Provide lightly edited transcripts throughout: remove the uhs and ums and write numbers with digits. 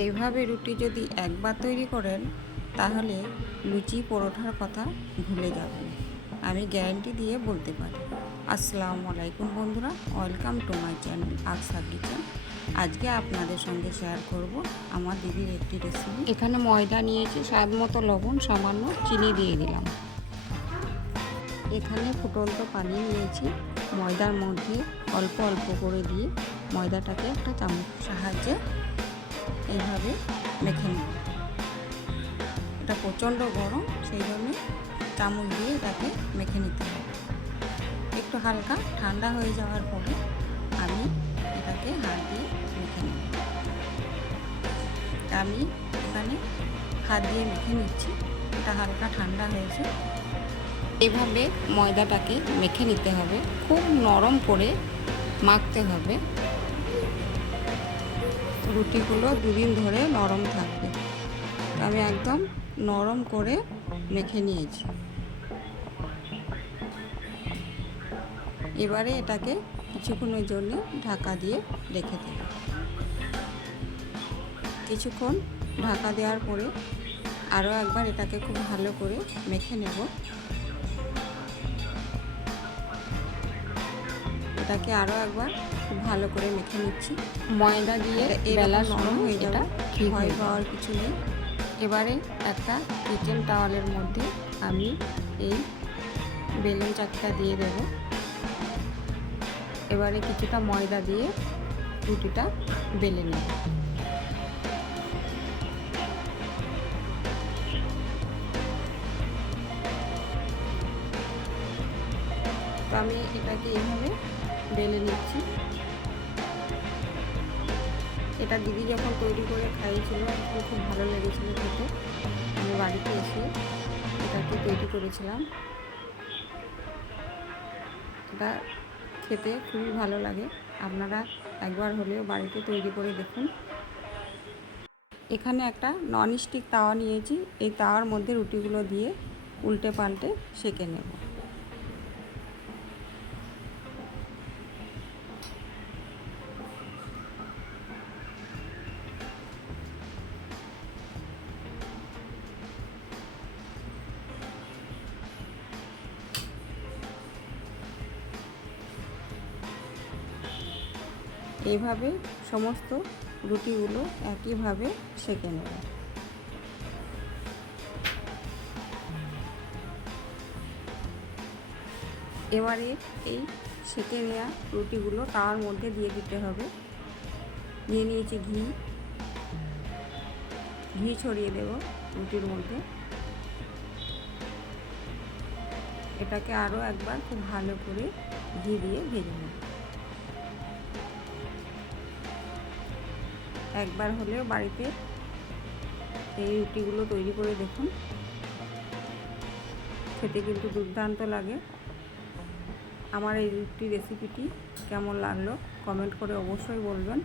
এইভাবে রুটি যদি একবার তৈরি করেন তাহলে লুচি পরোটার কথা ভুলে যাবেন, আমি গ্যারান্টি দিয়ে বলতে পারি। আসসালামু আলাইকুম বন্ধুরা, welcome to my channel Aqsa kitchen. আজকে আপনাদের সঙ্গে শেয়ার করব আমার দিদির একটি রেসিপি। এখানে ময়দা নিয়েছি, স্বাদ মতো লবণ, সামান্য চিনি দিয়ে দিলাম। এখানে ফুটন্ত পানি নিয়েছি, ময়দার মধ্যে অল্প অল্প করে দিয়ে ময়দাটাকে একটা চামচ সাহায্যে এইভাবে মেখে নেব। এটা প্রচণ্ড গরম, সেই জন্য চামচ দিয়ে এটাকে মেখে নিতে হবে। একটু হালকা ঠান্ডা হয়ে যাওয়ার পরে আমি এটাকে হাত দিয়ে মেখে নেব। আমি এখানে হাত দিয়ে মেখে নিচ্ছি, এটা হালকা ঠান্ডা হয়েছে। এভাবে ময়দাটাকে মেখে নিতে হবে, খুব নরম করে মাখতে হবে। রুটিগুলো দুদিন ধরে নরম থাকবে। আমি একদম নরম করে মেখে নিয়েছি। এবারে এটাকে কিছুক্ষণের জন্য ঢাকা দিয়ে রেখে দেব। কিছুক্ষণ ঢাকা দেওয়ার পরে আরও একবার এটাকে খুব ভালো করে মেখে নেব। এটাকে আরও একবার খুব ভালো করে মেখে নিচ্ছি। ময়দা দিয়ে বেলা নরম হয়ে যাবে, ভয় পাওয়ার কিছু নেই। এবারে একটা কিচেন টাওয়ালের মধ্যে আমি এই বেলুন চাকিটা দিয়ে দেব। এবারে কিছুটা ময়দা দিয়ে রুটিটা বেলে নেব। তো আমি এটাকে এইভাবে বেলে নিচ্ছি। এটা দিদি যখন তৈরি করে খাইয়েছিল তখন খুব ভালো লেগেছিল খেতে। আমি বাড়িতে এসে এটাকে তৈরি করেছিলাম। এটা খেতে খুবই ভালো লাগে, আপনারা একবার হলেও বাড়িতে তৈরি করে দেখুন। এখানে একটা ননস্টিক তাওয়া নিয়েছি, এই তাওয়ার মধ্যে রুটিগুলো দিয়ে উল্টে পাল্টে সেঁকে নেব। এইভাবে সমস্ত রুটিগুলো একইভাবে সেঁকে নেব। এবারে এই সেঁকে নেওয়া রুটিগুলো তাওয়ার মধ্যে দিয়ে দিতে হবে। নিয়ে নিয়েছি ঘি ছড়িয়ে দেব রুটির মধ্যে। এটাকে আরও একবার খুব ভালো করে ঘি দিয়ে ভেজে নেব। একবার হলেও বাড়িতে এই রুটিগুলো তৈরি করে দেখুন, খেতে কিন্তু দুর্দান্ত লাগে। আমার এই রুটি রেসিপিটি কেমন লাগলো কমেন্ট করে অবশ্যই বলবেন।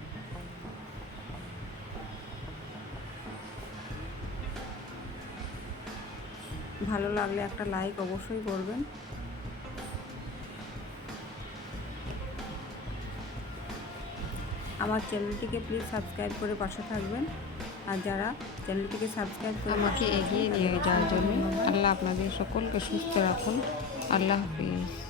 ভালো লাগলে একটা লাইক অবশ্যই করবেন। আমার চ্যানেলটিকে প্লিজ সাবস্ক্রাইব করে পাশে থাকবেন। আর যারা চ্যানেলটিকে সাবস্ক্রাইব করে আমাকে এগিয়ে নিয়ে যাওয়ার জন্য আল্লাহ আপনাদের সকলকে সুস্থ রাখুন। আল্লাহ হাফিজ।